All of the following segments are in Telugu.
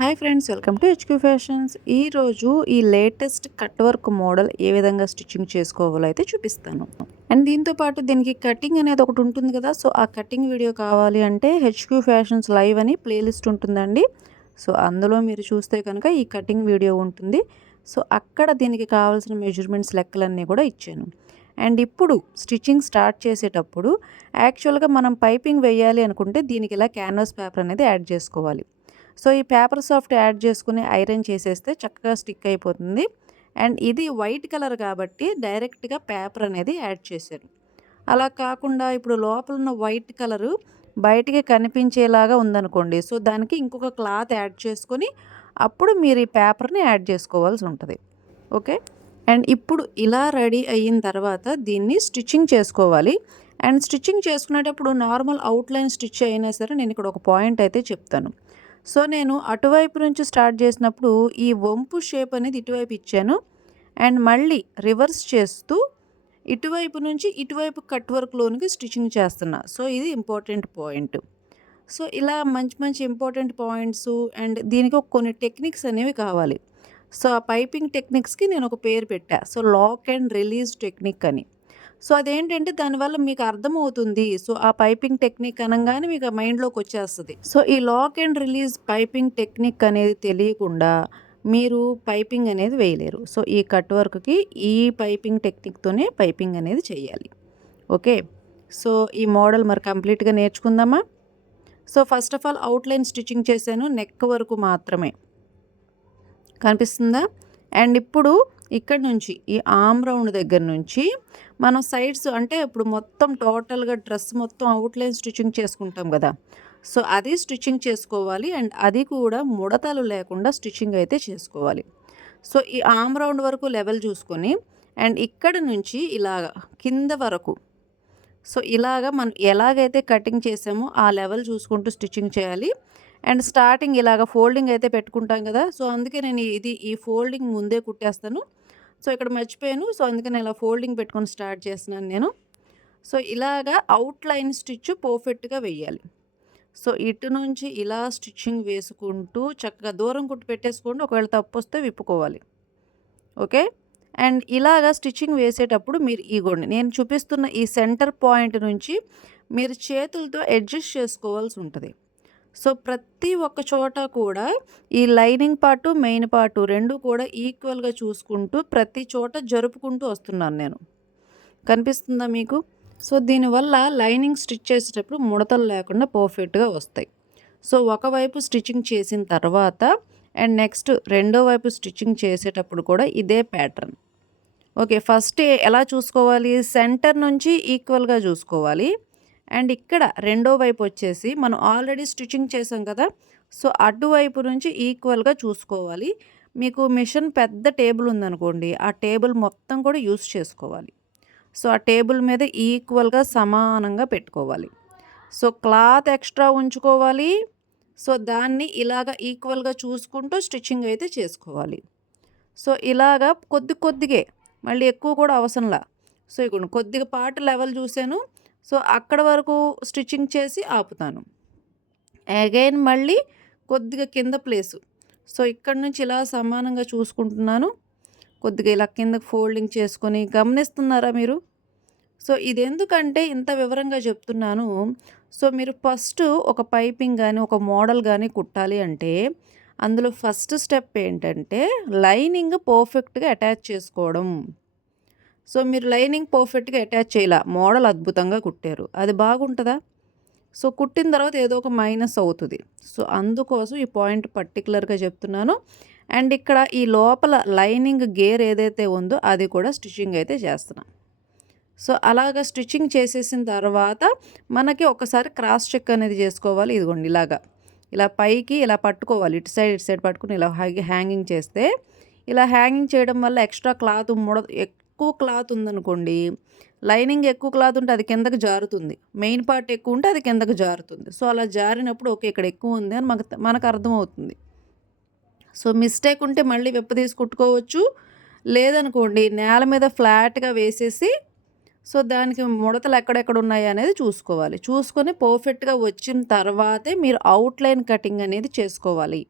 Hi friends welcome to HQ fashions ఈరోజు ఈ లేటెస్ట్ కట్ వర్క్ మోడల్ ఏ విధంగా స్టిచ్చింగ్ చేసుకోవాలో అయితే చూపిస్తాను. అండ్ దీంతో పాటు దీనికి కటింగ్ అనేది ఒకటి ఉంటుంది కదా సో ఆ కటింగ్ వీడియో కావాలి అంటే హెచ్క్యూ ఫ్యాషన్స్ లైవ్ అని ప్లేలిస్ట్ ఉంటుందండి. సో అందులో మీరు చూస్తే కనుక ఈ కటింగ్ వీడియో ఉంటుంది. సో అక్కడ దీనికి కావాల్సిన మెజర్మెంట్స్ లెక్కలన్నీ కూడా ఇచ్చాను. అండ్ ఇప్పుడు స్టిచ్చింగ్ స్టార్ట్ చేసేటప్పుడు యాక్చువల్గా మనం పైపింగ్ వేయాలి అనుకుంటే దీనికి ఇలా క్యాన్వాస్ పేపర్ అనేది యాడ్ చేసుకోవాలి. సో ఈ పేపర్ సాఫ్ట్ యాడ్ చేసుకుని ఐరన్ చేసేస్తే చక్కగా స్టిక్ అయిపోతుంది. అండ్ ఇది వైట్ కలర్ కాబట్టి డైరెక్ట్గా పేపర్ అనేది యాడ్ చేశారు. అలా కాకుండా ఇప్పుడు లోపల ఉన్న వైట్ కలరు బయటికి కనిపించేలాగా ఉందనుకోండి సో దానికి ఇంకొక క్లాత్ యాడ్ చేసుకొని అప్పుడు మీరు ఈ పేపర్ని యాడ్ చేసుకోవాల్సి ఉంటుంది. ఓకే? అండ్ ఇప్పుడు ఇలా రెడీ అయిన తర్వాత దీన్ని స్టిచ్చింగ్ చేసుకోవాలి. అండ్ స్టిచ్చింగ్ చేసుకునేటప్పుడు నార్మల్ అవుట్లైన్ స్టిచ్ అయినా సరే నేను ఇక్కడ ఒక పాయింట్ అయితే చెప్తాను. సో నేను అటువైపు నుంచి స్టార్ట్ చేసినప్పుడు ఈ వంపు షేప్ అనేది ఇటువైపు ఇచ్చాను. అండ్ మళ్ళీ రివర్స్ చేస్తూ ఇటువైపు నుంచి ఇటువైపు కట్ వర్క్లోనికి స్టిచ్చింగ్ చేస్తున్నా. సో ఇది ఇంపార్టెంట్ పాయింట్. సో ఇలా మంచి మంచి ఇంపార్టెంట్ పాయింట్స్ అండ్ దీనికి కొన్ని టెక్నిక్స్ అనేవి కావాలి. సో ఆ పైపింగ్ టెక్నిక్స్కి నేను ఒక పేరు పెట్టా. So lock and release technique అని. సో అదేంటంటే దానివల్ల మీకు అర్థమవుతుంది. సో ఆ పైపింగ్ టెక్నిక్ అనగానే మీకు మైండ్లోకి వచ్చేస్తుంది సో ఈ lock and release piping technique అనేది తెలియకుండా మీరు పైపింగ్ అనేది వేయలేరు. సో ఈ కట్ వర్క్కి ఈ పైపింగ్ టెక్నిక్తోనే పైపింగ్ అనేది చేయాలి. ఓకే? సో ఈ మోడల్ మరి కంప్లీట్గా నేర్చుకుందామా? So first of all outline stitching చేశాను నెక్ వరకు మాత్రమే. కనిపిస్తుందా? అండ్ ఇప్పుడు ఇక్కడ నుంచి ఈ ఆమ్ రౌండ్ దగ్గర నుంచి మనం సైడ్స్ అంటే ఇప్పుడు మొత్తం టోటల్గా డ్రెస్ మొత్తం అవుట్లైన్ స్టిచ్చింగ్ చేసుకుంటాం కదా. సో అది స్టిచ్చింగ్ చేసుకోవాలి అండ్ అది కూడా ముడతలు లేకుండా స్టిచ్చింగ్ అయితే చేసుకోవాలి. సో ఈ ఆమ్ రౌండ్ వరకు లెవెల్ చూసుకొని అండ్ ఇక్కడ నుంచి ఇలాగ కింద వరకు. సో ఇలాగ మనం ఎలాగైతే కటింగ్ చేసామో ఆ లెవెల్ చూసుకుంటూ స్టిచ్చింగ్ చేయాలి. అండ్ స్టార్టింగ్ ఇలాగ ఫోల్డింగ్ అయితే పెట్టుకుంటాం కదా. సో అందుకే నేను ఇది ఈ ఫోల్డింగ్ ముందే కుట్టేస్తాను. సో ఇక్కడ మర్చిపోయాను. సో అందుకని ఇలా ఫోల్డింగ్ పెట్టుకొని స్టార్ట్ చేస్తున్నాను నేను. సో ఇలాగా అవుట్లైన్ స్టిచ్ పర్ఫెక్ట్గా వేయాలి. సో ఇటు నుంచి ఇలా స్టిచ్చింగ్ వేసుకుంటూ చక్కగా దూరం కుట్టి పెట్టేసుకోండి. ఒకవేళ తప్పు వస్తే విప్పుకోవాలి. ఓకే? అండ్ ఇలాగా స్టిచ్చింగ్ వేసేటప్పుడు మీరు ఇగోండి. నేను చూపిస్తున్న ఈ సెంటర్ పాయింట్ నుంచి మీరు చేతులతో అడ్జస్ట్ చేసుకోవాల్సి ఉంటుంది. సో ప్రతి ఒక్క చోట కూడా ఈ లైనింగ్ పార్టు మెయిన్ పార్టు రెండు కూడా ఈక్వల్గా చూసుకుంటూ ప్రతి చోట జరుపుకుంటూ వస్తున్నాను నేను. కనిపిస్తుందా మీకు? సో దీనివల్ల లైనింగ్ స్టిచ్ చేసేటప్పుడు ముడతలు లేకుండా పర్ఫెక్ట్గా వస్తాయి. సో ఒకవైపు స్టిచ్చింగ్ చేసిన తర్వాత అండ్ నెక్స్ట్ రెండో వైపు స్టిచ్చింగ్ చేసేటప్పుడు కూడా ఇదే ప్యాటర్న్. ఓకే ఫస్ట్ ఎలా చూసుకోవాలి? సెంటర్ నుంచి ఈక్వల్గా చూసుకోవాలి. అండ్ ఇక్కడ రెండో వైపు వచ్చేసి మనం ఆల్రెడీ స్టిచ్చింగ్ చేసాం కదా సో అటువైపు నుంచి ఈక్వల్గా చూసుకోవాలి. మీకు మిషన్ పెద్ద టేబుల్ ఉందనుకోండి ఆ టేబుల్ మొత్తం కూడా యూస్ చేసుకోవాలి. సో ఆ టేబుల్ మీద ఈక్వల్గా సమానంగా పెట్టుకోవాలి. సో క్లాత్ ఎక్స్ట్రా ఉంచుకోవాలి. సో దాన్ని ఇలాగ ఈక్వల్గా చూసుకుంటూ స్టిచ్చింగ్ అయితే చేసుకోవాలి. సో ఇలాగా కొద్ది కొద్దిగే మళ్ళీ ఎక్కువ కూడా అవసరంలా. సో ఇక్కడ కొద్దిగా పాట లెవెల్ చూశాను. సో అక్కడ వరకు స్టిచ్చింగ్ చేసి ఆపుతాను. అగైన్ మళ్ళీ కొద్దిగా కింద ప్లేసు. సో ఇక్కడ నుంచి ఇలా సమానంగా చూసుకుంటున్నాను. కొద్దిగా ఇలా కిందకి ఫోల్డింగ్ చేసుకొని గమనిస్తున్నారా మీరు? సో ఇది ఎందుకంటే ఇంత వివరంగా చెప్తున్నాను. సో మీరు ఫస్ట్ ఒక పైపింగ్ కానీ ఒక మోడల్ కానీ కుట్టాలి అంటే అందులో ఫస్ట్ స్టెప్ ఏంటంటే లైనింగ్ పర్ఫెక్ట్గా అటాచ్ చేసుకోవడం. సో మీరు లైనింగ్ పర్ఫెక్ట్గా అటాచ్ చేయాల? మోడల్ అద్భుతంగా కుట్టారు. అది బాగుంటుందా? సో కుట్టిన తర్వాత ఏదో ఒక మైనస్ అవుతుంది. సో అందుకోసం ఈ పాయింట్ పర్టికులర్గా చెప్తున్నాను. అండ్ ఇక్కడ ఈ లోపల లైనింగ్ గేర్ ఏదైతే ఉందో అది కూడా స్టిచ్చింగ్ అయితే చేస్తున్నాను సో అలాగా స్టిచ్చింగ్ చేసేసిన తర్వాత మనకి ఒకసారి క్రాస్ చెక్ అనేది చేసుకోవాలి. ఇదిగోండి ఇలాగా. ఇలా పైకి ఇలా పట్టుకోవాలి. ఇటు సైడ్ ఇటు సైడ్ పట్టుకుని ఇలా హ్యాంగింగ్ చేస్తే ఇలా హ్యాంగింగ్ చేయడం వల్ల ఎక్స్ట్రా క్లాత్ ముడ ఎక్కువ క్లాత్ ఉందనుకోండి లైనింగ్ ఎక్కువ క్లాత్ ఉంటే అది కిందకి జారుతుంది. మెయిన్ పార్ట్ ఎక్కువ ఉంటే అది కిందకి జారుతుంది. సో అలా జారినప్పుడు ఓకే ఇక్కడ ఎక్కువ ఉంది అని మనకు మనకు అర్థమవుతుంది. సో మిస్టేక్ ఉంటే మళ్ళీ వెప్ప తీసి కుట్టుకోవచ్చు. లేదనుకోండి నేల మీద ఫ్లాట్గా వేసేసి సో దానికి ముడతలు ఎక్కడెక్కడ ఉన్నాయి అనేది చూసుకోవాలి. చూసుకొని పర్ఫెక్ట్గా వచ్చిన తర్వాతే మీరు అవుట్లైన్ కటింగ్ అనేది చేసుకోవాలి.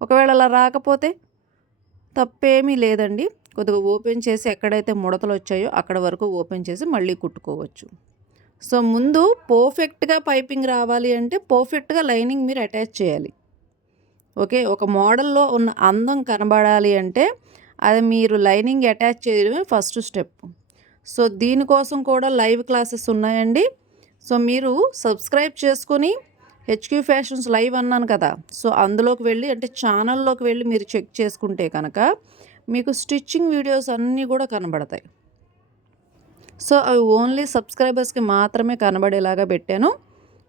ఒకవేళ అలా రాకపోతే తప్పేమీ లేదండి. కొద్దిగా ఓపెన్ చేసి ఎక్కడైతే ముడతలు వచ్చాయో అక్కడ వరకు ఓపెన్ చేసి మళ్ళీ కుట్టుకోవచ్చు. సో ముందు పర్ఫెక్ట్గా పైపింగ్ రావాలి అంటే పర్ఫెక్ట్గా లైనింగ్ మీరు అటాచ్ చేయాలి. ఓకే? ఒక మోడల్లో ఉన్న అందం కనబడాలి అంటే అది మీరు లైనింగ్ అటాచ్ చేయడమే ఫస్ట్ స్టెప్. సో దీనికోసం కూడా లైవ్ క్లాసెస్ ఉన్నాయండి. సో మీరు సబ్స్క్రైబ్ చేసుకొని హెచ్క్యూ ఫ్యాషన్స్ లైవ్ అన్నాను కదా? సో అందులోకి వెళ్ళి అంటే ఛానల్లోకి వెళ్ళి మీరు చెక్ చేసుకుంటే కనుక మీకు స్టిచ్చింగ్ వీడియోస్ అన్నీ కూడా కనబడతాయి. సో అవి ఓన్లీ సబ్స్క్రైబర్స్కి మాత్రమే కనబడేలాగా పెట్టాను.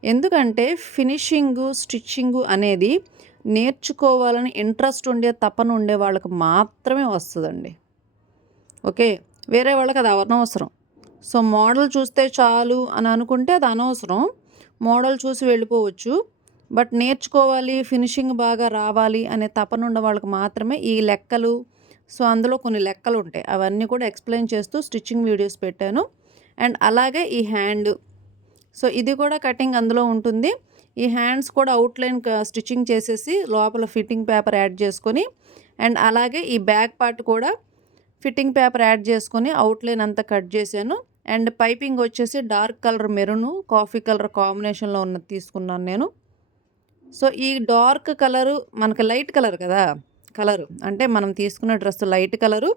ఎందుకంటే ఫినిషింగు స్టిచ్చింగు అనేది నేర్చుకోవాలని ఇంట్రెస్ట్ ఉండే తపన ఉండే వాళ్ళకి మాత్రమే వస్తుందండి. ఓకే? వేరే వాళ్ళకి అది అనవసరం. సో మోడల్ చూస్తే చాలు అని అనుకుంటే అది అనవసరం. మోడల్ చూసి వెళ్ళిపోవచ్చు. బట్ నేర్చుకోవాలి ఫినిషింగ్ బాగా రావాలి అనే తపన ఉన్న వాళ్ళకి మాత్రమే ఈ లెక్కలు సో అందులో కొన్ని లెక్కలు ఉంటాయి అవన్నీ కూడా ఎక్స్ప్లెయిన్ చేస్తూ స్టిచ్చింగ్ వీడియోస్ పెట్టాను. అండ్ అలాగే ఈ హ్యాండ్. సో ఇది కూడా కటింగ్ అందులో ఉంటుంది. ఈ హ్యాండ్స్ కూడా అవుట్లైన్ స్టిచ్చింగ్ చేసేసి లోపల ఫిట్టింగ్ పేపర్ యాడ్ చేసుకొని అండ్ అలాగే ఈ బ్యాక్ పార్ట్ కూడా ఫిట్టింగ్ పేపర్ యాడ్ చేసుకొని అవుట్లైన్ అంతా కట్ చేశాను. అండ్ పైపింగ్ వచ్చేసి డార్క్ కలర్ మెరును కాఫీ కలర్ కాంబినేషన్లో ఉన్నది తీసుకున్నాను నేను. సో ఈ డార్క్ కలరు మనకి లైట్ కలర్ కదా? కలరు. అంటే మనం తీసుకున్న డ్రెస్ లైట్ కలరు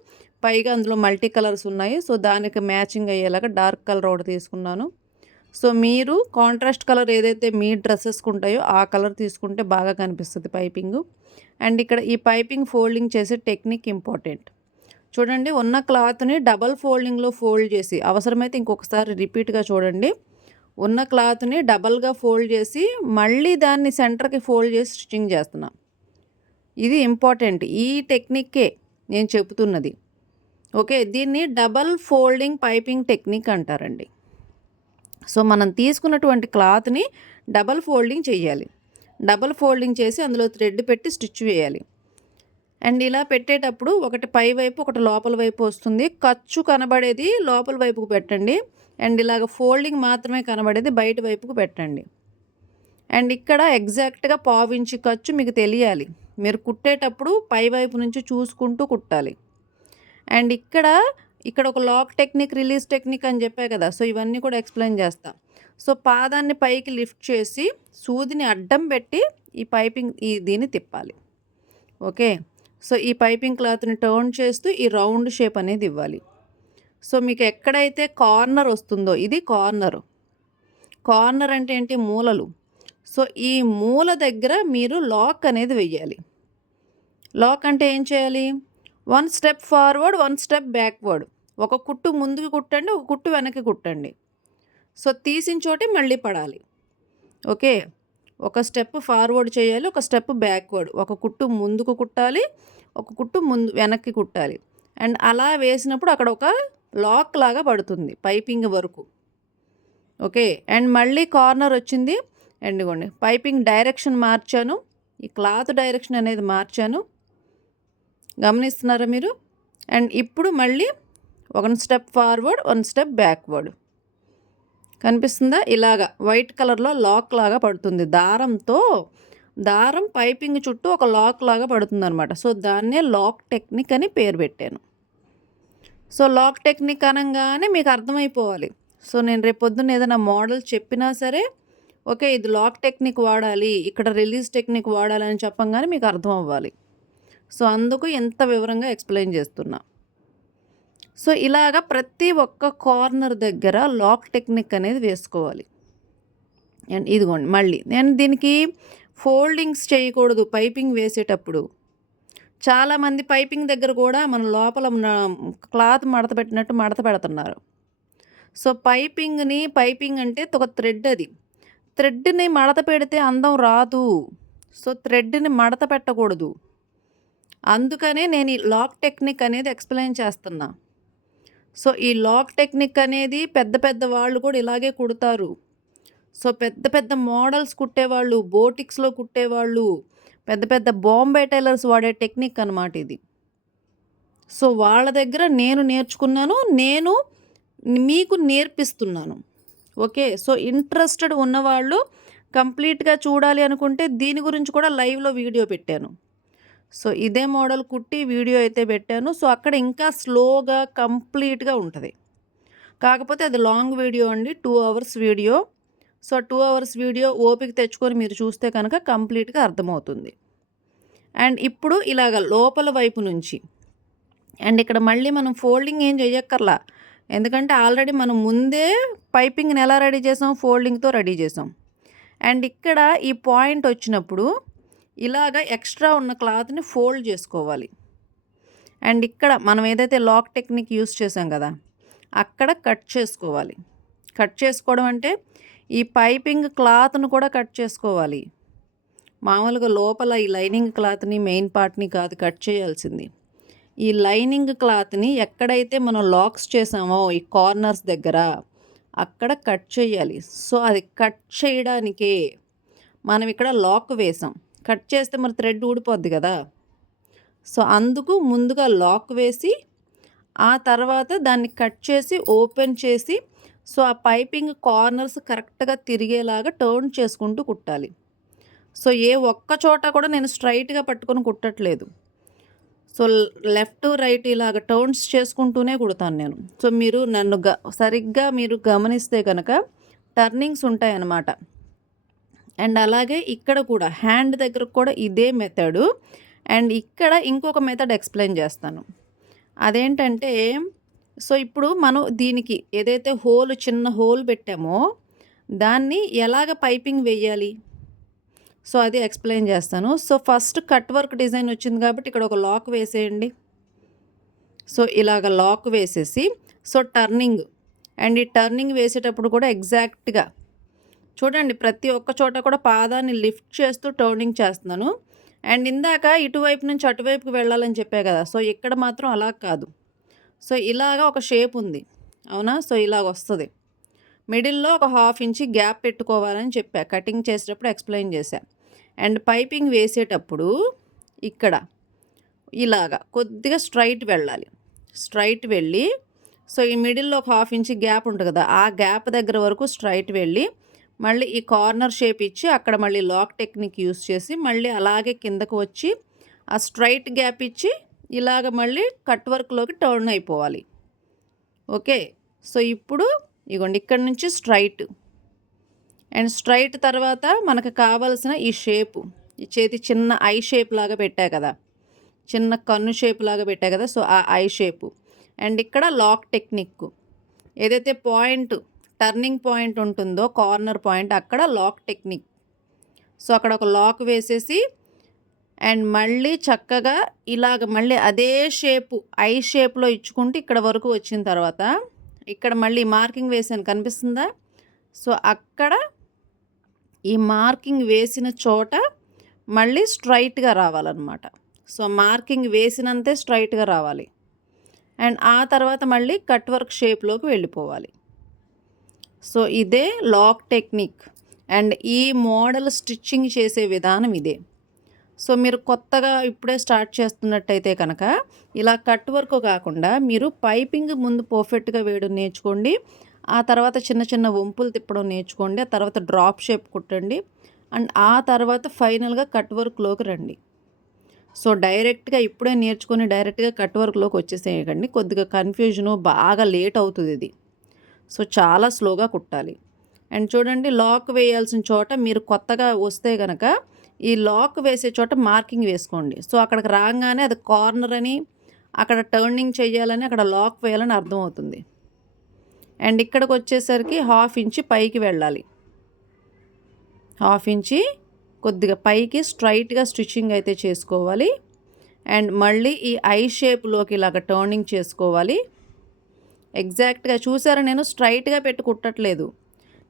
పైగా అందులో మల్టీ కలర్స్ ఉన్నాయి. సో దానికి మ్యాచింగ్ అయ్యేలాగా డార్క్ కలర్ ఒకటి తీసుకున్నాను. సో మీరు కాంట్రాస్ట్ కలర్ ఏదైతే మీ డ్రెస్సెస్కి ఉంటాయో ఆ కలర్ తీసుకుంటే బాగా కనిపిస్తుంది పైపింగ్. అండ్ ఇక్కడ ఈ పైపింగ్ ఫోల్డింగ్ చేసే టెక్నిక్ ఇంపార్టెంట్. చూడండి ఉన్న క్లాత్ని డబల్ ఫోల్డింగ్లో ఫోల్డ్ చేసి అవసరమైతే ఇంకొకసారి రిపీట్గా చూడండి. ఉన్న క్లాత్ని డబల్గా ఫోల్డ్ చేసి మళ్ళీ దాన్ని సెంటర్కి ఫోల్డ్ చేసి స్టిచ్చింగ్ చేస్తున్నాం. ఇది ఇంపార్టెంట్. ఈ టెక్నిక్కే నేను చెబుతున్నది. ఓకే దీన్ని డబల్ ఫోల్డింగ్ పైపింగ్ టెక్నిక్ అంటారండి. సో మనం తీసుకున్నటువంటి క్లాత్ని డబల్ ఫోల్డింగ్ చేయాలి డబల్ ఫోల్డింగ్ చేసి అందులో థ్రెడ్ పెట్టి స్టిచ్ వేయాలి. అండ్ ఇలా పెట్టేటప్పుడు ఒకటి పై వైపు ఒకటి లోపల వైపు వస్తుంది. ఖర్చు కనబడేది లోపల వైపుకు పెట్టండి. అండ్ ఇలాగ ఫోల్డింగ్ మాత్రమే కనబడేది బయట వైపుకు పెట్టండి. అండ్ ఇక్కడ ఎగ్జాక్ట్గా పావించి ఖర్చు మీకు తెలియాలి. మీరు కుట్టేటప్పుడు పై వైపు నుంచి చూసుకుంటూ కుట్టాలి. అండ్ ఇక్కడ ఇక్కడ ఒక లాక్ టెక్నిక్ రిలీజ్ టెక్నిక్ అని చెప్పా కదా సో ఇవన్నీ కూడా ఎక్స్ప్లెయిన్ చేస్తా. సో పాదాన్ని పైకి లిఫ్ట్ చేసి సూదిని అడ్డం పెట్టి ఈ పైపింగ్ ఈ దీన్ని తిప్పాలి. ఓకే? సో ఈ పైపింగ్ క్లాత్ని టర్న్ చేస్తూ ఈ రౌండ్ షేప్ అనేది ఇవ్వాలి. సో మీకు ఎక్కడైతే కార్నర్ వస్తుందో ఇది కార్నర్. కార్నర్ అంటే ఏంటి? మూలలు. సో ఈ మూల దగ్గర మీరు లాక్ అనేది వెయ్యాలి. లాక్ అంటే ఏం చేయాలి? One step forward one step backward. ఒక కుట్టు ముందుకు కుట్టండి ఒక కుట్టు వెనక్కి కుట్టండి. సో తీసిన చోటే మళ్ళీ పడాలి. ఓకే? ఒక స్టెప్ ఫార్వర్డ్ చేయాలి ఒక స్టెప్ బ్యాక్వర్డ్. ఒక కుట్టు ముందుకు కుట్టాలి ఒక కుట్టు ముందు వెనక్కి కుట్టాలి. అండ్ అలా వేసినప్పుడు అక్కడ ఒక లాక్ లాగా పడుతుంది పైపింగ్ వరకు. ఓకే? అండ్ మళ్ళీ కార్నర్ వచ్చింది. ఎండుగోండి పైపింగ్ డైరెక్షన్ మార్చాను. ఈ క్లాత్ డైరెక్షన్ అనేది మార్చాను. గమనిస్తున్నారా మీరు? అండ్ ఇప్పుడు మళ్ళీ ఒక step forward one step backward. కనిపిస్తుందా? ఇలాగా వైట్ కలర్లో లాక్ లాగా పడుతుంది. దారంతో దారం పైపింగ్ చుట్టూ ఒక లాక్ లాగా పడుతుంది అనమాట సో దాన్నే లాక్ టెక్నిక్ అని పేరు పెట్టాను. సో లాక్ టెక్నిక్ అనగానే మీకు అర్థమైపోవాలి. సో నేను రేపు పొద్దున్న ఏదైనా మోడల్ చెప్పినా సరే ఓకే ఇది లాక్ టెక్నిక్ వాడాలి ఇక్కడ రిలీజ్ టెక్నిక్ వాడాలి అని చెప్పంగానే మీకు అర్థం అవ్వాలి. సో అందుకు ఎంత వివరంగా ఎక్స్ప్లెయిన్ చేస్తున్నా. సో ఇలాగ ప్రతి ఒక్క కార్నర్ దగ్గర లాక్ టెక్నిక్ అనేది వేసుకోవాలి. అండ్ ఇదిగోండి మళ్ళీ నేను దీనికి ఫోల్డింగ్స్ చేయకూడదు పైపింగ్ వేసేటప్పుడు. చాలామంది పైపింగ్ దగ్గర కూడా మన లోపల క్లాత్ మడత పెట్టినట్టు మడత పెడుతున్నారు. సో పైపింగ్ని పైపింగ్ అంటే ఒక థ్రెడ్ అది. థ్రెడ్ని మడత పెడితే అందం రాదు. సో థ్రెడ్ని మడత పెట్టకూడదు. అందుకనే నేను ఈ లాక్ టెక్నిక్ అనేది ఎక్స్ప్లెయిన్ చేస్తున్నా. సో ఈ లాక్ టెక్నిక్ అనేది పెద్ద పెద్ద వాళ్ళు కూడా ఇలాగే కుడతారు. సో పెద్ద పెద్ద మోడల్స్ కుట్టేవాళ్ళు బోటిక్స్లో కుట్టేవాళ్ళు పెద్ద పెద్ద బాంబే టైలర్స్ వాడే టెక్నిక్ అనమాట ఇది. సో వాళ్ళ దగ్గర నేను నేర్చుకున్నాను నేను మీకు నేర్పిస్తున్నాను. ఓకే. సో ఇంట్రెస్టెడ్ ఉన్నవాళ్ళు కంప్లీట్గా చూడాలి అనుకుంటే దీని గురించి కూడా లైవ్లో వీడియో పెట్టాను. సో ఇదే మోడల్ కుట్టి వీడియో అయితే పెట్టాను. సో అక్కడ ఇంకా స్లోగా కంప్లీట్గా ఉంటుంది. కాకపోతే అది లాంగ్ వీడియో అండి. Two hours video. So two hours video ఓపిక తెచ్చుకొని మీరు చూస్తే కనుక కంప్లీట్గా అర్థమవుతుంది. అండ్ ఇప్పుడు ఇలాగ లోపల వైపు నుంచి. అండ్ ఇక్కడ మళ్ళీ మనం ఫోల్డింగ్ ఏం చేయక్కర్లా. ఎందుకంటే ఆల్రెడీ మనం ముందే పైపింగ్ని ఎలా రెడీ చేసాం? ఫోల్డింగ్తో రెడీ చేసాం. అండ్ ఇక్కడ ఈ పాయింట్ వచ్చినప్పుడు ఇలాగ ఎక్స్ట్రా ఉన్న క్లాత్ని ఫోల్డ్ చేసుకోవాలి. అండ్ ఇక్కడ మనం ఏదైతే లాక్ టెక్నిక్ యూస్ చేసాం కదా అక్కడ కట్ చేసుకోవాలి. కట్ చేసుకోవడం అంటే ఈ పైపింగ్ క్లాత్ను కూడా కట్ చేసుకోవాలి. మామూలుగా లోపల ఈ లైనింగ్ క్లాత్ని మెయిన్ పార్ట్ని కాదు కట్ చేయాల్సింది. ఈ లైనింగ్ క్లాత్ని ఎక్కడైతే మనం లాక్స్ చేసామో ఈ కార్నర్స్ దగ్గర అక్కడ కట్ చేయాలి. సో అది కట్ చేయడానికే మనం ఇక్కడ లాక్ వేసాం. కట్ చేస్తే మరి థ్రెడ్ ఊడిపోద్ది కదా! సో అందుకు ముందుగా లాక్ వేసి ఆ తర్వాత దాన్ని కట్ చేసి ఓపెన్ చేసి సో ఆ పైపింగ్ కార్నర్స్ కరెక్ట్గా తిరిగేలాగా టర్న్ చేసుకుంటూ కుట్టాలి. సో ఏ ఒక్క చోట కూడా నేను స్ట్రైట్గా పట్టుకొని కుట్టట్లేదు. సో లెఫ్ట్ రైట్ ఇలాగ టర్న్స్ చేసుకుంటూనే కుడతాను నేను. సో మీరు నన్ను గ సరిగ్గా మీరు గమనిస్తే కనుక టర్నింగ్స్ ఉంటాయన్నమాట. అండ్ అలాగే ఇక్కడ కూడా హ్యాండ్ దగ్గర కూడా ఇదే మెథడు అండ్ ఇక్కడ ఇంకొక మెథడ్ ఎక్స్ప్లెయిన్ చేస్తాను. అదేంటంటే సో ఇప్పుడు మనం దీనికి ఏదైతే హోల్ చిన్న హోల్ పెట్టామో దాన్ని ఎలాగ పైపింగ్ వేయాలి? సో అది ఎక్స్ప్లెయిన్ చేస్తాను. So first cut work design వచ్చింది కాబట్టి ఇక్కడ ఒక లాక్ వేసేయండి. సో ఇలాగ లాక్ వేసేసి సో టర్నింగ్. అండ్ ఈ టర్నింగ్ వేసేటప్పుడు కూడా ఎగ్జాక్ట్గా చూడండి ప్రతి ఒక్క చోట కూడా పాదాన్ని లిఫ్ట్ చేస్తూ టర్నింగ్ చేస్తున్నాను. అండ్ ఇందాక ఇటువైపు నుంచి అటువైపుకి వెళ్ళాలని చెప్పే కదా సో ఇక్కడ మాత్రం అలా కాదు. సో ఇలాగ ఒక షేప్ ఉంది. అవునా? సో ఇలాగ వస్తుంది. మిడిల్లో ఒక హాఫ్ ఇంచి గ్యాప్ పెట్టుకోవాలని చెప్పా కటింగ్ చేసేటప్పుడు ఎక్స్ప్లెయిన్ చేశాను అండ్ పైపింగ్ వేసేటప్పుడు ఇక్కడ ఇలాగా కొద్దిగా స్ట్రైట్ వెళ్ళాలి. స్ట్రైట్ వెళ్ళి సో ఈ మిడిల్లో ఒక హాఫ్ ఇంచ్ గ్యాప్ ఉంటుంది కదా ఆ గ్యాప్ దగ్గర వరకు స్ట్రైట్ వెళ్ళి మళ్ళీ ఈ కార్నర్ షేప్ ఇచ్చి అక్కడ మళ్ళీ లాక్ టెక్నిక్ యూస్ చేసి మళ్ళీ అలాగే కిందకు వచ్చి ఆ స్ట్రైట్ గ్యాప్ ఇచ్చి ఇలాగ మళ్ళీ కట్ వర్క్లోకి టర్న్ అయిపోవాలి. ఓకే? సో ఇప్పుడు ఇగోండి ఇక్కడ నుంచి స్ట్రైట్. అండ్ స్ట్రైట్ తర్వాత మనకు కావాల్సిన ఈ షేపు. ఈ చేతి చిన్న ఐ షేప్ లాగా పెట్టా కదా. చిన్న కన్ను షేప్ లాగా పెట్టా కదా సో ఆ ఐ షేపు. అండ్ ఇక్కడ లాక్ టెక్నిక్. ఏదైతే పాయింట్ టర్నింగ్ పాయింట్ ఉంటుందో కార్నర్ పాయింట్ అక్కడ లాక్ టెక్నిక్. సో అక్కడ ఒక లాక్ వేసేసి అండ్ మళ్ళీ చక్కగా ఇలాగ మళ్ళీ అదే షేపు ఐ షేప్లో ఇచ్చుకుంటూ ఇక్కడ వరకు వచ్చిన తర్వాత ఇక్కడ మళ్ళీ మార్కింగ్ వేసాను. కనిపిస్తుందా? సో అక్కడ ఈ మార్కింగ్ వేసిన చోట మళ్ళీ స్ట్రైట్గా రావాలన్నమాట. సో మార్కింగ్ వేసినంతే స్ట్రైట్గా రావాలి. అండ్ ఆ తర్వాత మళ్ళీ కట్ వర్క్ షేప్లోకి వెళ్ళిపోవాలి. సో ఇదే లాక్ టెక్నిక్. అండ్ ఈ మోడల్ స్టిచ్చింగ్ చేసే విధానం ఇదే. సో మీరు కొత్తగా ఇప్పుడే స్టార్ట్ చేస్తున్నట్టయితే కనుక ఇలా కట్ వర్క్ కాకుండా మీరు పైపింగ్ ముందు పర్ఫెక్ట్గా వేయడం నేర్చుకోండి. ఆ తర్వాత చిన్న చిన్న వంపులు తిప్పడం నేర్చుకోండి ఆ తర్వాత డ్రాప్ షేప్ కుట్టండి అండ్ ఆ తర్వాత ఫైనల్గా కట్ వర్క్లోకి రండి. సో డైరెక్ట్గా ఇప్పుడే నేర్చుకొని డైరెక్ట్గా కట్ వర్క్లోకి వచ్చేసేయకండి కొద్దిగా కన్ఫ్యూజను బాగా లేట్ అవుతుంది ఇది. సో చాలా స్లోగా కుట్టాలి. అండ్ చూడండి లాక్ వేయాల్సిన చోట మీరు కొత్తగా వస్తే కనుక ఈ లాక్ వేసే చోట మార్కింగ్ వేసుకోండి. సో అక్కడికి రాగానే అది కార్నర్ అని అక్కడ టర్నింగ్ చేయాలని అక్కడ లాక్ వేయాలని అర్థమవుతుంది. అండ్ ఇక్కడికి వచ్చేసరికి హాఫ్ ఇంచి పైకి వెళ్ళాలి. హాఫ్ ఇంచి కొద్దిగా పైకి స్ట్రైట్గా స్టిచ్చింగ్ అయితే చేసుకోవాలి. అండ్ మళ్ళీ ఈ ఐ షేప్లోకి ఇలాగ టర్నింగ్ చేసుకోవాలి. ఎగ్జాక్ట్గా చూసారా నేను స్ట్రైట్గా పెట్టి కుట్టట్లేదు.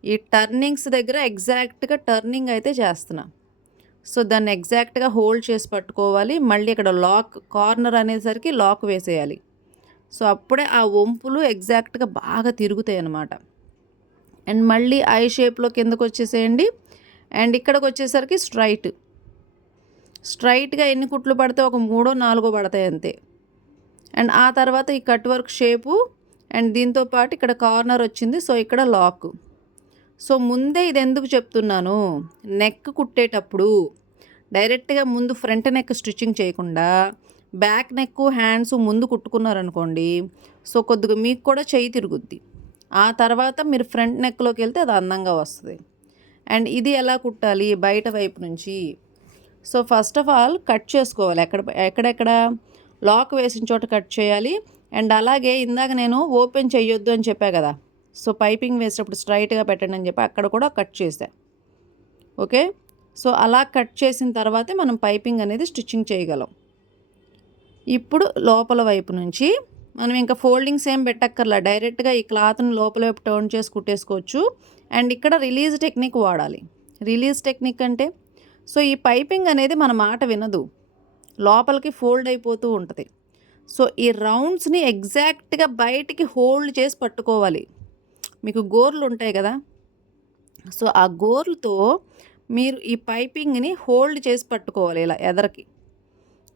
ఈ టర్నింగ్స్ దగ్గర ఎగ్జాక్ట్గా టర్నింగ్ అయితే చేస్తున్నా. సో దాన్ని ఎగ్జాక్ట్గా హోల్డ్ చేసి పట్టుకోవాలి. మళ్ళీ ఇక్కడ లాక్ కార్నర్ అనేసరికి లాక్ వేసేయాలి. సో అప్పుడే ఆ వంపులు ఎగ్జాక్ట్గా బాగా తిరుగుతాయి అన్నమాట అండ్ మళ్ళీ ఐ షేప్లో కిందకు వచ్చేసేయండి అండ్ ఇక్కడికి వచ్చేసరికి స్ట్రైట్. స్ట్రైట్గా ఎన్ని కుట్లు పడితే ఒక మూడో నాలుగో పడతాయి అంతే. అండ్ ఆ తర్వాత ఈ కట్ వర్క్ షేపు అండ్ దీంతో పాటు ఇక్కడ కార్నర్ వచ్చింది. సో ఇక్కడ లాక్. సో ముందే ఇది ఎందుకు చెప్తున్నాను? నెక్ కుట్టేటప్పుడు డైరెక్ట్గా ముందు ఫ్రంట్ నెక్ స్టిచ్చింగ్ చేయకుండా బ్యాక్ నెక్ హ్యాండ్స్ ముందు కుట్టుకున్నారనుకోండి సో కొద్దిగా మీకు కూడా చెయ్యి తిరుగుద్ది. ఆ తర్వాత మీరు ఫ్రంట్ నెక్లోకి వెళ్తే అది అందంగా వస్తుంది. అండ్ ఇది ఎలా కుట్టాలి? బయట వైపు నుంచి. So first of all cut చేసుకోవాలి. ఎక్కడ ఎక్కడెక్కడ లాక్ వేసిన చోట కట్ చేయాలి. అండ్ అలాగే ఇందాక నేను ఓపెన్ చేయొద్దు అని చెప్పా కదా సో పైపింగ్ వేసేటప్పుడు స్ట్రైట్గా పెట్టండి అని చెప్పి అక్కడ కూడా కట్ చేసా ఓకే? సో అలా కట్ చేసిన తర్వాతే మనం పైపింగ్ అనేది స్టిచ్చింగ్ చేయగలం. ఇప్పుడు లోపల వైపు నుంచి మనం ఇంకా ఫోల్డింగ్స్ ఏం పెట్టక్కర్లా. డైరెక్ట్గా ఈ క్లాత్ని లోపల వైపు టర్న్ చేసి కుట్టేసుకోవచ్చు. అండ్ ఇక్కడ రిలీజ్ టెక్నిక్ వాడాలి. రిలీజ్ టెక్నిక్ అంటే సో ఈ పైపింగ్ అనేది మన మాట వినదు. లోపలికి ఫోల్డ్ అయిపోతూ ఉంటుంది. సో ఈ రౌండ్స్ని ఎగ్జాక్ట్గా బయటికి హోల్డ్ చేసి పట్టుకోవాలి. మీకు గోర్లు ఉంటాయి కదా? సో ఆ గోర్లతో మీరు ఈ పైపింగ్ని హోల్డ్ చేసి పట్టుకోవాలి ఇలా ఎదరికి.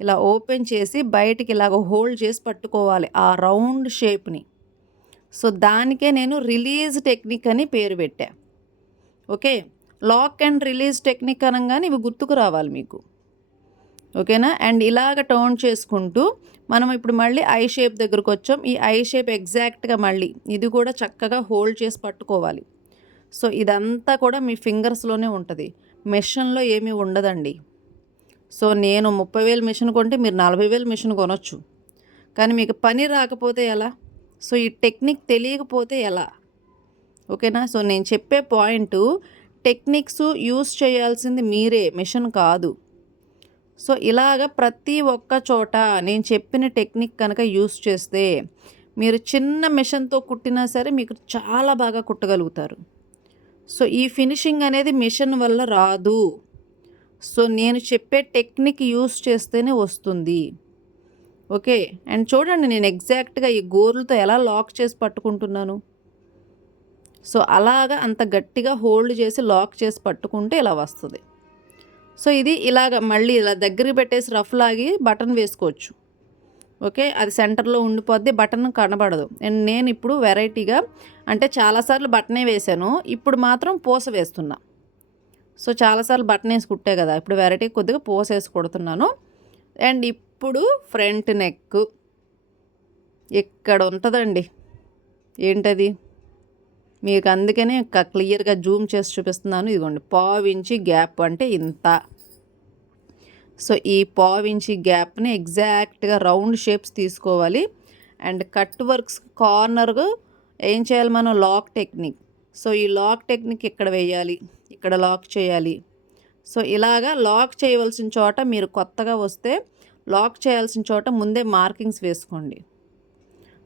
ఇలా ఓపెన్ చేసి బయటికి ఇలాగ హోల్డ్ చేసి పట్టుకోవాలి ఆ రౌండ్ షేప్ని. సో దానికే నేను రిలీజ్ టెక్నిక్ అని పేరు పెట్టా. Okay? Lock and release technique అనగానే ఇవి గుర్తుకు రావాలి మీకు. ఓకేనా? అండ్ ఇలాగ టర్న్ చేసుకుంటూ మనం ఇప్పుడు మళ్ళీ ఐ షేప్ దగ్గరకు వచ్చాం. ఈ ఐ షేప్ ఎగ్జాక్ట్గా మళ్ళీ ఇది కూడా చక్కగా హోల్డ్ చేసి పట్టుకోవాలి. సో ఇదంతా కూడా మీ ఫింగర్స్లోనే ఉంటుంది. మెషిన్లో ఏమీ ఉండదండి. సో నేను ముప్పై వేలు మిషన్ కొంటే మీరు నలభై వేలు మిషన్ కొనొచ్చు. కానీ మీకు పని రాకపోతే ఎలా? సో ఈ టెక్నిక్ తెలియకపోతే ఎలా? ఓకేనా? సో నేను చెప్పే పాయింట్ టెక్నిక్స్ యూస్ చేయాల్సింది మీరే మిషన్ కాదు. సో ఇలాగ ప్రతి ఒక్క చోట నేను చెప్పిన టెక్నిక్ కనుక యూస్ చేస్తే మీరు చిన్న మిషన్తో కుట్టినా సరే మీకు చాలా బాగా కుట్టగలుగుతారు. సో ఈ ఫినిషింగ్ అనేది మిషన్ వల్ల రాదు. సో నేను చెప్పే టెక్నిక్ యూస్ చేస్తేనే వస్తుంది. ఓకే? అండ్ చూడండి నేను ఎగ్జాక్ట్గా ఈ గోర్లతో ఎలా లాక్ చేసి పట్టుకుంటున్నాను. సో అలాగా అంత గట్టిగా హోల్డ్ చేసి లాక్ చేసి పట్టుకుంటే ఇలా వస్తుంది. సో ఇది ఇలాగ మళ్ళీ ఇలా దగ్గరికి పెట్టేసి రఫ్ లాగి బటన్ వేసుకోవచ్చు. ఓకే? అది సెంటర్లో ఉండిపోద్ది బటన్ కనబడదు. అండ్ నేను ఇప్పుడు వెరైటీగా అంటే చాలాసార్లు బటనే వేశాను ఇప్పుడు మాత్రం పూస వేస్తున్నా. సో చాలాసార్లు బటన్ వేసి కుట్టే కదా. ఇప్పుడు వెరైటీ కొద్దిగా పోసేసి కుడుతున్నాను. అండ్ ఇప్పుడు ఫ్రంట్ నెక్. ఇక్కడ ఉంటుందండి ఏంటది? మీకు అందుకనే క్లియర్గా జూమ్ చేసి చూపిస్తున్నాను. ఇదిగోండి పావించి గ్యాప్ అంటే ఇంత. సో ఈ పావించి గ్యాప్ని ఎగ్జాక్ట్గా రౌండ్ షేప్స్ తీసుకోవాలి. అండ్ కట్ వర్క్స్ కార్నర్ ఏం చేయాలి మనం? Lock technique. సో ఈ లాక్ టెక్నిక్ ఇక్కడ వేయాలి? ఇక్కడ లాక్ చేయాలి. సో ఇలాగా లాక్ చేయవలసిన చోట మీరు కొత్తగా వస్తే లాక్ చేయాల్సిన చోట ముందే మార్కింగ్స్ వేసుకోండి.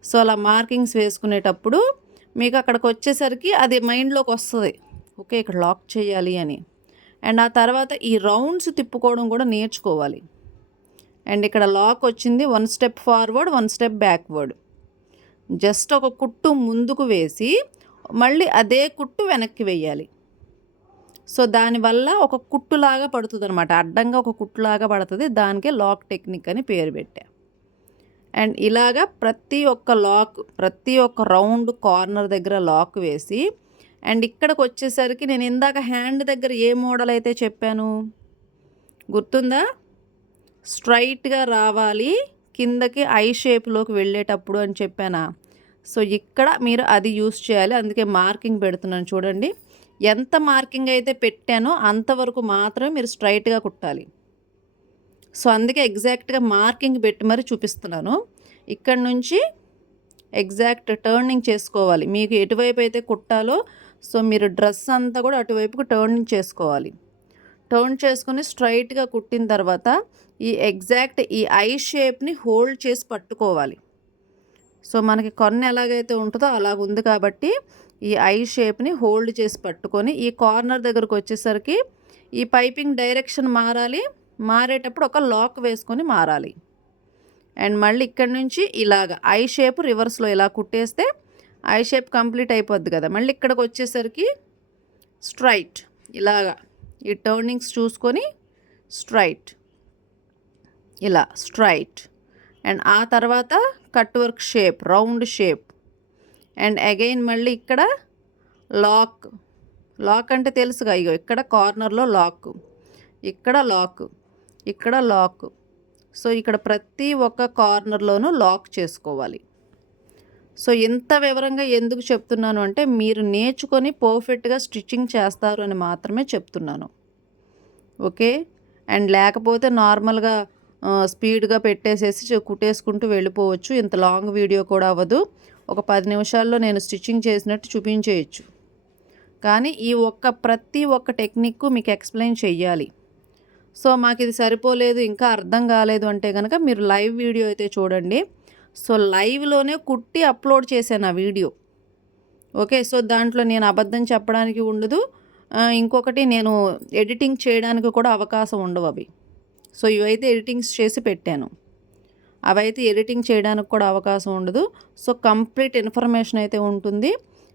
సో అలా మార్కింగ్స్ వేసుకునేటప్పుడు మీకు అక్కడికి వచ్చేసరికి అది మైండ్లోకి వస్తుంది. ఓకే ఇక్కడ లాక్ చేయాలి అని. అండ్ ఆ తర్వాత ఈ రౌండ్స్ తిప్పుకోవడం కూడా నేర్చుకోవాలి. అండ్ ఇక్కడ లాక్ వచ్చింది one step forward one step backward. Just ఒక కుట్టు ముందుకు వేసి మళ్ళీ అదే కుట్టు వెనక్కి వేయాలి. సో దానివల్ల ఒక కుట్టులాగా పడుతుంది అనమాట అడ్డంగా ఒక కుట్టులాగా పడుతుంది. దానికే లాక్ టెక్నిక్ అని పేరు పెట్టా. అండ్ ఇలాగా ప్రతి ఒక్క లాక్ ప్రతి ఒక్క రౌండ్ కార్నర్ దగ్గర లాక్ వేసి అండ్ ఇక్కడికి వచ్చేసరికి నేను ఇందాక హ్యాండ్ దగ్గర ఏ మోడల్ అయితే చెప్పాను? గుర్తుందా? స్ట్రైట్గా రావాలి కిందకి ఐ షేప్లోకి వెళ్ళేటప్పుడు అని చెప్పానా? సో ఇక్కడ మీరు అది యూస్ చేయాలి. అందుకే మార్కింగ్ పెడుతున్నాను చూడండి. ఎంత మార్కింగ్ అయితే పెట్టానో అంతవరకు మాత్రమే మీరు స్ట్రైట్గా కుట్టాలి. సో అందుకే ఎగ్జాక్ట్గా మార్కింగ్ పెట్టి మరి చూపిస్తున్నాను. ఇక్కడ నుంచి ఎగ్జాక్ట్ టర్నింగ్ చేసుకోవాలి. మీకు ఎటువైపు అయితే కుట్టాలో సో మీరు డ్రెస్ అంతా కూడా అటువైపుకు టర్నింగ్ చేసుకోవాలి. టర్న్ చేసుకుని స్ట్రైట్గా కుట్టిన తర్వాత ఈ ఎగ్జాక్ట్ ఈ ఐ షేప్ని హోల్డ్ చేసి పట్టుకోవాలి. సో మనకి కొన్న ఎలాగైతే ఉంటుందో అలాగ ఉంది కాబట్టి ఈ ఐ షేప్ని హోల్డ్ చేసి పట్టుకొని ఈ కార్నర్ దగ్గరకు వచ్చేసరికి ఈ పైపింగ్ డైరెక్షన్ మారాలి. మారేటప్పుడు ఒక లాక్ వేసుకొని మారాలి. అండ్ మళ్ళీ ఇక్కడ నుంచి ఇలాగ ఐ షేప్ రివర్స్లో ఇలా కుట్టేస్తే ఐ షేప్ కంప్లీట్ అయిపోద్ది కదా. మళ్ళీ ఇక్కడికి వచ్చేసరికి స్ట్రైట్ ఇలాగా ఈ టర్నింగ్స్ చూసుకొని స్ట్రైట్. ఇలా స్ట్రైట్. అండ్ ఆ తర్వాత cut work shape round shape. And again మళ్ళీ ఇక్కడ లాక్ లాక్ అంటే తెలుసుగా ఇగో ఇక్కడ కార్నర్లో లాక్ ఇక్కడ లాక్ ఇక్కడ లాక్. సో ఇక్కడ ప్రతి ఒక్క కార్నర్లోనూ లాక్ చేసుకోవాలి. సో ఇంత వివరంగా ఎందుకు చెప్తున్నాను అంటే మీరు నేర్చుకొని పర్ఫెక్ట్గా స్టిచ్చింగ్ చేస్తారు అని మాత్రమే చెప్తున్నాను. ఓకే? అండ్ లేకపోతే నార్మల్గా స్పీడ్గా పెట్టేసేసి కుట్టేసుకుంటూ వెళ్ళిపోవచ్చు. ఇంత లాంగ్ వీడియో కూడా అవ్వదు. ఒక పది నిమిషాల్లో నేను స్టిచ్చింగ్ చేసినట్టు చూపించేయచ్చు. కానీ ఈ ఒక్క ప్రతి ఒక్క టెక్నిక్ మీకు ఎక్స్ప్లెయిన్ చెయ్యాలి. సో మాకు ఇది సరిపోలేదు ఇంకా అర్థం కాలేదు అంటే కనుక మీరు లైవ్ వీడియో అయితే చూడండి. సో లైవ్లోనే కుట్టి అప్లోడ్ చేశాను ఆ వీడియో. ఓకే సో దాంట్లో నేను అబద్ధం చెప్పడానికి ఉండదు. ఇంకొకటి నేను ఎడిటింగ్ చేయడానికి కూడా అవకాశం ఉండవు అవి. సో ఇవైతే ఎడిటింగ్స్ చేసి పెట్టాను. అవైతే ఎడిటింగ్ చేయడానికి కూడా అవకాశం ఉండదు. సో కంప్లీట్ ఇన్ఫర్మేషన్ అయితే ఉంటుంది.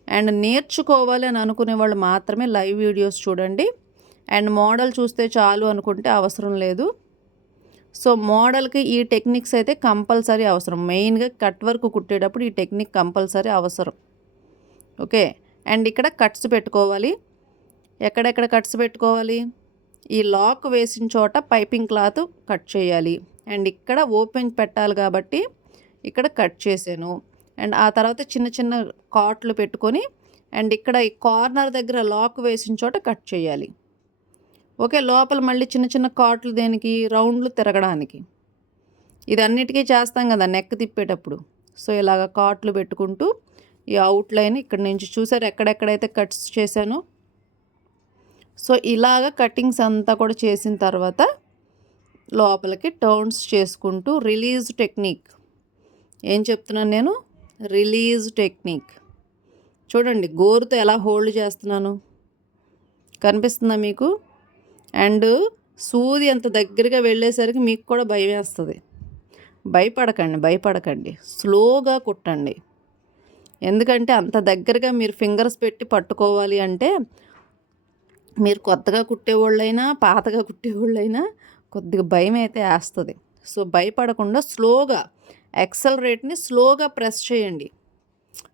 అండ్ నేర్చుకోవాలి అని అనుకునే వాళ్ళు మాత్రమే లైవ్ వీడియోస్ చూడండి. అండ్ మోడల్ చూస్తే చాలు అనుకుంటే అవసరం లేదు. సో మోడల్కి ఈ టెక్నిక్స్ అయితే కంపల్సరీ అవసరం. మెయిన్గా కట్ వర్క్ కుట్టేటప్పుడు ఈ టెక్నిక్ కంపల్సరీ అవసరం. ఓకే? అండ్ ఇక్కడ కట్స్ పెట్టుకోవాలి. ఎక్కడెక్కడ కట్స్ పెట్టుకోవాలి? ఈ లాక్ వేసిన చోట పైపింగ్ క్లాత్ కట్ చేయాలి. అండ్ ఇక్కడ ఓపెన్ పెట్టాలి కాబట్టి ఇక్కడ కట్ చేశాను. అండ్ ఆ తర్వాత చిన్న చిన్న కాట్లు పెట్టుకొని అండ్ ఇక్కడ ఈ కార్నర్ దగ్గర లాక్ వేసిన చోట కట్ చేయాలి. ఓకే లోపల మళ్ళీ చిన్న చిన్న కాట్లు దేనికి? రౌండ్లు తిరగడానికి. ఇది అన్నిటికీ చేస్తాం కదా నెక్ తిప్పేటప్పుడు. సో ఇలాగ కాట్లు పెట్టుకుంటూ ఈ అవుట్లైన్ ఇక్కడ నుంచి చూసారు ఎక్కడెక్కడైతే కట్స్ చేశానో సో ఇలాగ కటింగ్స్ అంతా కూడా చేసిన తర్వాత లోపలికి టర్న్స్ చేసుకుంటూ రిలీజ్ టెక్నిక్. ఏం చెప్తున్నాను నేను? Release technique. చూడండి గోరుతో ఎలా హోల్డ్ చేస్తున్నాను? కనిపిస్తుందా మీకు? అండ్ సూది అంత దగ్గరగా వెళ్ళేసరికి మీకు కూడా భయం వేస్తుంది. భయపడకండి భయపడకండి. స్లోగా కుట్టండి. ఎందుకంటే అంత దగ్గరగా మీరు ఫింగర్స్ పెట్టి పట్టుకోవాలి అంటే మీరు కొత్తగా కుట్టేవాళ్ళైనా పాతగా కుట్టేవాళ్ళైనా కొద్దిగా భయం అయితే వేస్తుంది. సో భయపడకుండా స్లోగా రేట్ని స్లోగా ప్రెస్ చేయండి.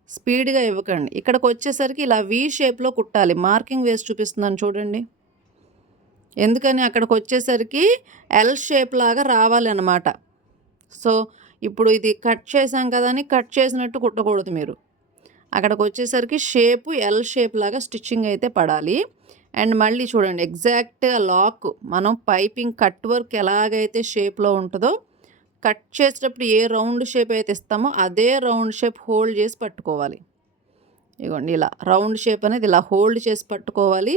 స్పీడ్గా ఇవ్వకండి. ఇక్కడికి వచ్చేసరికి ఇలా వి షేప్లో కుట్టాలి. మార్కింగ్ వేసి చూపిస్తున్నాను చూడండి. ఎందుకని? అక్కడికి వచ్చేసరికి ఎల్ షేప్ లాగా రావాలి అన్నమాట. సో ఇప్పుడు ఇది కట్ చేసాం కదా అని కట్ చేసినట్టు కుట్టకూడదు మీరు. అక్కడికి వచ్చేసరికి షేపు ఎల్ షేప్ లాగా స్టిచ్చింగ్ అయితే పడాలి. అండ్ మళ్ళీ చూడండి ఎగ్జాక్ట్గా లాక్ మనం పైపింగ్ కట్ వర్క్ ఎలాగైతే షేప్లో ఉంటుందో కట్ చేసేటప్పుడు ఏ రౌండ్ షేప్ అయితే ఇస్తామో అదే రౌండ్ షేప్ హోల్డ్ చేసి పట్టుకోవాలి. ఇగోండి ఇలా రౌండ్ షేప్ అనేది ఇలా హోల్డ్ చేసి పట్టుకోవాలి.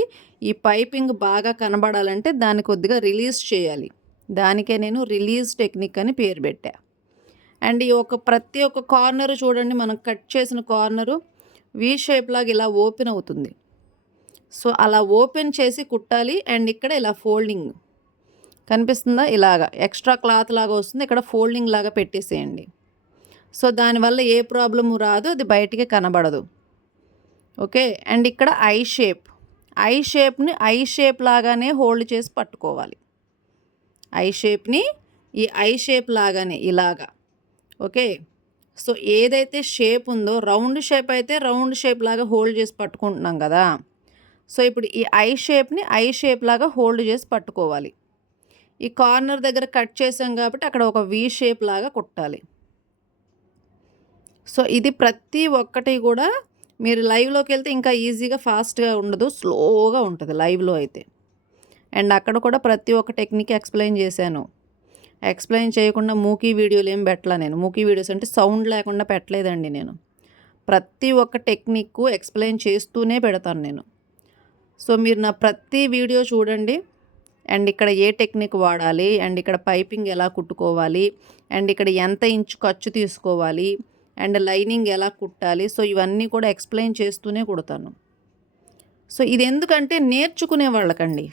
ఈ పైపింగ్ బాగా కనబడాలంటే దాన్ని కొద్దిగా రిలీజ్ చేయాలి. దానికే నేను రిలీజ్ టెక్నిక్ అని పేరు పెట్టా. అండ్ ఈ ఒక ప్రతి ఒక్క కార్నర్ చూడండి మనం కట్ చేసిన కార్నరు వి షేప్ లాగా ఇలా ఓపెన్ అవుతుంది. సో అలా ఓపెన్ చేసి కుట్టాలి అండ్ ఇక్కడ ఇలా ఫోల్డింగ్ కనిపిస్తుందా? ఇలాగా ఎక్స్ట్రా క్లాత్ లాగా వస్తుంది. ఇక్కడ ఫోల్డింగ్ లాగా పెట్టేసేయండి. సో దానివల్ల ఏ ప్రాబ్లము రాదు. అది బయటికి కనబడదు. ఓకే? అండ్ ఇక్కడ ఐ షేప్. ఐ షేప్ని ఐ షేప్ లాగానే హోల్డ్ చేసి పట్టుకోవాలి. ఐ షేప్ని ఈ ఐ షేప్ లాగానే ఇలాగా. ఓకే? సో ఏదైతే షేప్ ఉందో రౌండ్ షేప్ అయితే రౌండ్ షేప్ లాగా హోల్డ్ చేసి పట్టుకుంటున్నాం కదా? సో ఇప్పుడు ఈ ఐ షేప్ని ఐ షేప్ లాగా హోల్డ్ చేసి పట్టుకోవాలి. ఈ కార్నర్ దగ్గర కట్ చేసాం కాబట్టి అక్కడ ఒక వి షేప్ లాగా కుట్టాలి. సో ఇది ప్రతి ఒక్కటి కూడా మీరు లైవ్లోకి వెళ్తే ఇంకా ఈజీగా ఫాస్ట్గా ఉండదు స్లోగా ఉంటుంది లైవ్లో అయితే. అండ్ అక్కడ కూడా ప్రతి ఒక్క టెక్నిక్ ఎక్స్ప్లెయిన్ చేశాను. ఎక్స్ప్లెయిన్ చేయకుండా మూకీ వీడియోలు ఏం పెట్టలా నేను. మూకీ వీడియోస్ అంటే సౌండ్ లేకుండా పెట్టలేదండి నేను. ప్రతి ఒక్క టెక్నిక్ ఎక్స్ప్లెయిన్ చేస్తూనే పెడతాను నేను. సో మీరు నా ప్రతి వీడియో చూడండి. అండ్ ఇక్కడ ఏ టెక్నిక్ వాడాలి? అండ్ ఇక్కడ పైపింగ్ ఎలా కుట్టుకోవాలి? అండ్ ఇక్కడ ఎంత ఇంచు ఖర్చు తీసుకోవాలి? అండ్ లైనింగ్ ఎలా కుట్టాలి? సో ఇవన్నీ కూడా ఎక్స్ప్లెయిన్ చేస్తూనే కుడతాను. సో ఇది ఎందుకంటే నేర్చుకునే వాళ్ళకండి.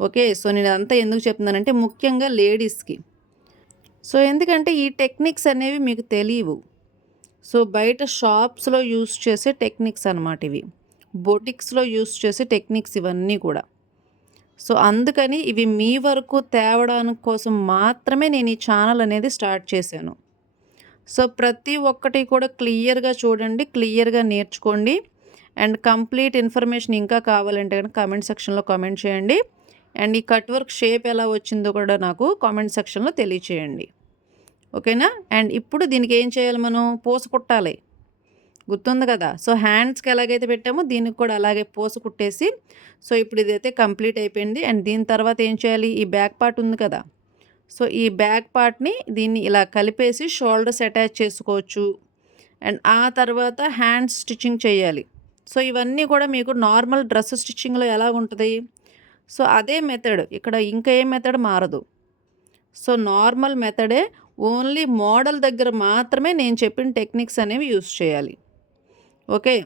ఓకే? సో నేను అంతా ఎందుకు చెప్తున్నానంటే ముఖ్యంగా లేడీస్కి. సో ఎందుకంటే ఈ టెక్నిక్స్ అనేవి మీకు తెలియవు. సో బయట షాప్స్లో యూస్ చేసే టెక్నిక్స్ అనమాట ఇవి. బొటిక్స్లో యూస్ చేసే టెక్నిక్స్ ఇవన్నీ కూడా. సో అందుకని ఇవి మీ వరకు తేవడానికి కోసం మాత్రమే నేను ఈ ఛానల్ అనేది స్టార్ట్ చేశాను. సో ప్రతి ఒక్కటి కూడా క్లియర్గా చూడండి క్లియర్గా నేర్చుకోండి. అండ్ కంప్లీట్ ఇన్ఫర్మేషన్ ఇంకా కావాలంటే కనుక కామెంట్ సెక్షన్లో కామెంట్ చేయండి. అండ్ ఈ కట్ వర్క్ షేప్ ఎలా వచ్చిందో కూడా నాకు కామెంట్ సెక్షన్లో తెలియచేయండి. ఓకేనా? అండ్ ఇప్పుడు దీనికి ఏం చేయాలి మనం? పూస కుట్టాలి. గుర్తుంది కదా? సో హ్యాండ్స్కి ఎలాగైతే పెట్టామో దీనికి కూడా అలాగే పోసు కుట్టేసి సో ఇప్పుడు ఇదైతే కంప్లీట్ అయిపోయింది. అండ్ దీని తర్వాత ఏం చేయాలి? ఈ బ్యాక్ పార్ట్ ఉంది కదా? సో ఈ బ్యాక్ పార్ట్ని దీన్ని ఇలా కలిపేసి షోల్డర్స్ అటాచ్ చేసుకోవచ్చు. అండ్ ఆ తర్వాత హ్యాండ్స్ స్టిచ్చింగ్ చేయాలి. సో ఇవన్నీ కూడా మీకు నార్మల్ డ్రెస్ స్టిచ్చింగ్లో ఎలా ఉంటుంది? సో అదే మెథడ్. ఇక్కడ ఇంకా ఏ మెథడ్ మారదు. సో నార్మల్ మెథడే ఓన్లీ మోడల్ దగ్గర మాత్రమే నేను చెప్పిన టెక్నిక్స్ అనేవి యూస్ చేయాలి. ఓకే.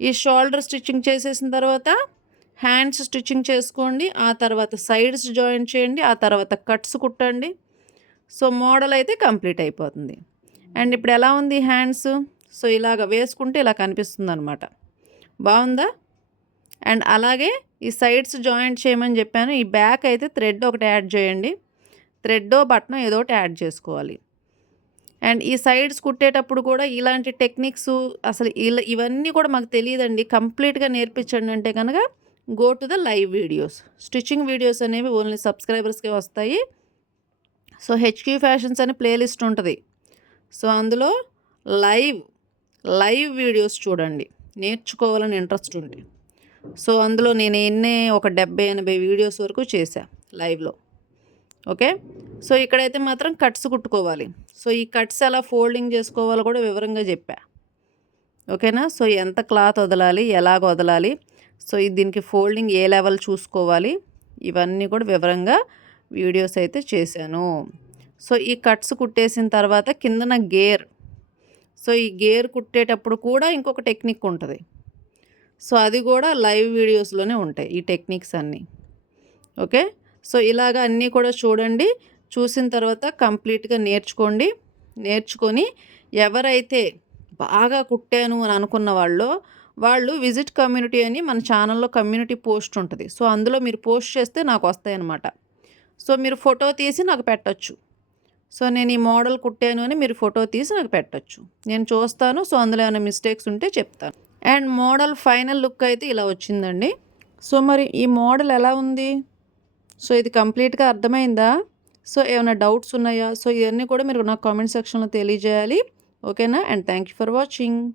ఈ షోల్డర్ స్టిచ్చింగ్ చేసేసిన తర్వాత హ్యాండ్స్ స్టిచ్చింగ్ చేసుకోండి. ఆ తర్వాత సైడ్స్ జాయిన్ చేయండి. ఆ తర్వాత కట్స్ కుట్టండి. సో మోడల్ అయితే కంప్లీట్ అయిపోతుంది. అండ్ ఇప్పుడు ఎలా ఉంది హ్యాండ్స్? సో ఇలాగ వేసుకుంటే ఇలా కనిపిస్తుంది అనమాట బాగుందా? అండ్ అలాగే ఈ సైడ్స్ జాయింట్ చేయమని చెప్పాను. ఈ బ్యాక్ అయితే థ్రెడ్ ఒకటి యాడ్ చేయండి. థ్రెడ్డో బటన్ ఏదో ఒకటి యాడ్ చేసుకోవాలి. అండ్ ఈ సైడ్స్ కుట్టేటప్పుడు కూడా ఇలాంటి టెక్నిక్స్ అసలు ఇలా ఇవన్నీ కూడా మాకు తెలియదండి. కంప్లీట్గా నేర్పించండి అంటే కనుక go to the live videos. Stitching videos అనేవి ఓన్లీ సబ్స్క్రైబర్స్కే వస్తాయి. సో హెచ్క్యూ ఫ్యాషన్స్ అని ప్లేలిస్ట్ ఉంటుంది. సో అందులో లైవ్ లైవ్ వీడియోస్ చూడండి. నేర్చుకోవాలని ఇంట్రెస్ట్ ఉంది. సో అందులో నేను ఎన్నే ఒక డెబ్బై ఎనభై వీడియోస్ వరకు చేశా లైవ్లో. ఓకే? సో ఇక్కడైతే మాత్రం కట్స్ కుట్టుకోవాలి. సో ఈ కట్స్ ఎలా ఫోల్డింగ్ చేసుకోవాలో కూడా వివరంగా చెప్పా. ఓకేనా? సో ఎంత క్లాత్ వదలాలి ఎలాగ వదలాలి సో దీనికి ఫోల్డింగ్ ఏ లెవెల్ చూసుకోవాలి ఇవన్నీ కూడా వివరంగా వీడియోస్ అయితే చేశాను. సో ఈ కట్స్ కుట్టేసిన తర్వాత కిందన గేర్. సో ఈ గేర్ కుట్టేటప్పుడు కూడా ఇంకొక టెక్నిక్ ఉంటుంది. సో అది కూడా లైవ్ వీడియోస్లోనే ఉంటాయి ఈ టెక్నిక్స్ అన్నీ. ఓకే? సో ఇలాగ అన్నీ కూడా చూడండి. చూసిన తర్వాత కంప్లీట్గా నేర్చుకోండి. నేర్చుకొని ఎవరైతే బాగా కుట్టాను అని అనుకున్న వాళ్ళు వాళ్ళు విజిట్ కమ్యూనిటీ అని మన ఛానల్లో కమ్యూనిటీ పోస్ట్ ఉంటుంది. సో అందులో మీరు పోస్ట్ చేస్తే నాకు వస్తాయన్నమాట. సో మీరు ఫోటో తీసి నాకు పెట్టచ్చు. సో నేను ఈ మోడల్ కుట్టాను అని మీరు ఫోటో తీసి నాకు పెట్టచ్చు. నేను చూస్తాను సో అందులో ఏమైనా మిస్టేక్స్ ఉంటే చెప్తాను. అండ్ మోడల్ ఫైనల్ లుక్ అయితే ఇలా వచ్చిందండి. సో మరి ఈ మోడల్ ఎలా ఉంది? సో ఇది కంప్లీట్గా అర్థమైందా? సో ఏమైనా డౌట్స్ ఉన్నాయా? సో ఇవన్నీ కూడా మీరు నాకు కామెంట్ సెక్షన్లో తెలియజేయాలి. ఓకేనా? And thank you for watching.